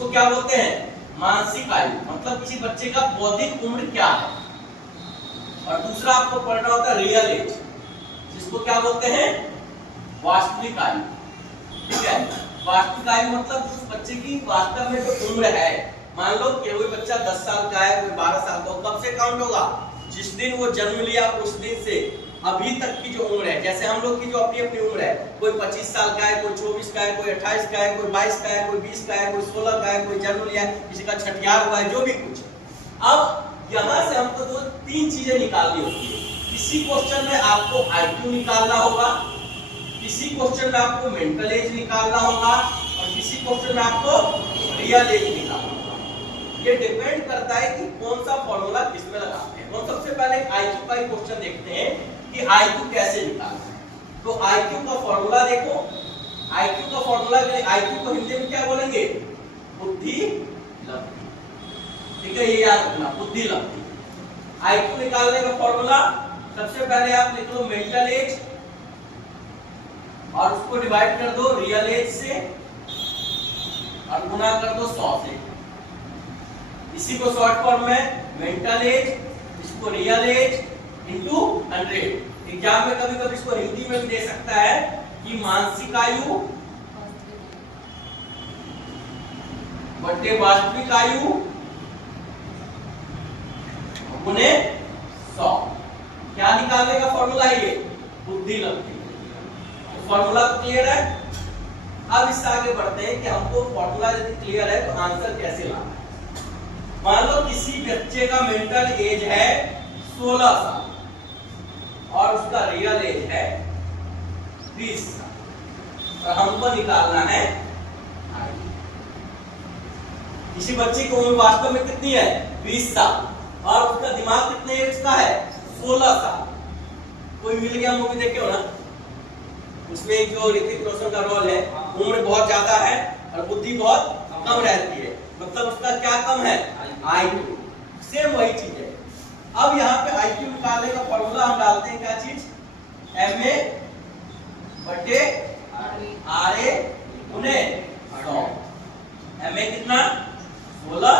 इसको क्या बोलते हैं? मानसिक आयु, मतलब किसी बच्चे का बौद्धिक उम्र क्या है। और दूसरा आपको पढ़ना होता है रियल एज, जिसको क्या बोलते हैं? वास्तविक आयु। ठीक है, वास्तविक आयु मतलब उस बच्चे की वास्तव में जो उम्र है। मान लो कि कोई बच्चा 10 साल का है, कोई 12 साल का, कब से काउंट होगा? जिस दिन वो जन्म लिया उस दिन से अभी तक की जो उम्र है। जैसे हम लोग की जो अपनी अपनी उम्र है, कोई 25 साल का है, कोई 24 का है, कोई 28 का है, कोई 22 का है, कोई 20 का है, कोई 16 का है, कोई जन्म लिया है, किसी का छठियार हुआ है, जो भी कुछ। अब यहाँ से हमको दो तीन चीजें निकालनी होती है। किसी क्वेश्चन में आपको IQ निकालना होगा, किसी क्वेश्चन में आपको मेंटल एज निकालना होगा, और किसी क्वेश्चन में आपको रियल एज निकालना होगा। ये डिपेंड करता है कि कौन सा फॉर्मूला किसमें लगाते हैं। तो सबसे पहले IQ का ही क्वेश्चन देखते हैं कि IQ कैसे निकालना है। तो IQ का फॉर्मूला देखो। IQ का फॉर्मूला के लिए IQ को हिंदी में क्या बोलेंगे? बुद्धि लब्धि। ठीक है, ये याद रखना, बुद्धि लब्धि। IQ निकालने का फॉर्मूला सबसे पहले आप लिख लो मेंटल एज, और उसको डिवाइड कर दो रियल एज से, और गुना कर दो 100 से। इसी को शॉर्ट फॉर्म में मेंटल एज, इसको रियल एज इंटू 100। एग्जाम में कभी कभी इसको हिंदी में भी दे सकता है कि मानसिक आयु बटे वास्तविक आयु गुने 100। क्या निकालने का फॉर्मूला है? ये बुद्धि लब्धि। फॉर्मूला तो क्लियर है। अब इससे आगे बढ़ते हैं कि हमको फॉर्मूला यदि क्लियर है तो आंसर कैसे लाना है। मान लो किसी बच्चे का मेंटल एज है 16 साल और उसका रियल एज है 20 साल, और हमको निकालना है आयु। किसी बच्चे की उम्र वास्तव में कितनी है? 20 साल, और उसका दिमाग कितने एज का है? 16 साल। कोई मिल गया मूवी देखे हो ना, उसमें जो ऋतिक रोशन का रोल है, उम्र बहुत ज्यादा है और बुद्धि बहुत कम रहती है, मतलब उसका क्या कम है? IQ। सेम वही चीज है। अब यहाँ पे IQ निकालने का फॉर्मूला हम डालते हैं, क्या चीज? MA बटे RA गुने 100। MA कितना? 16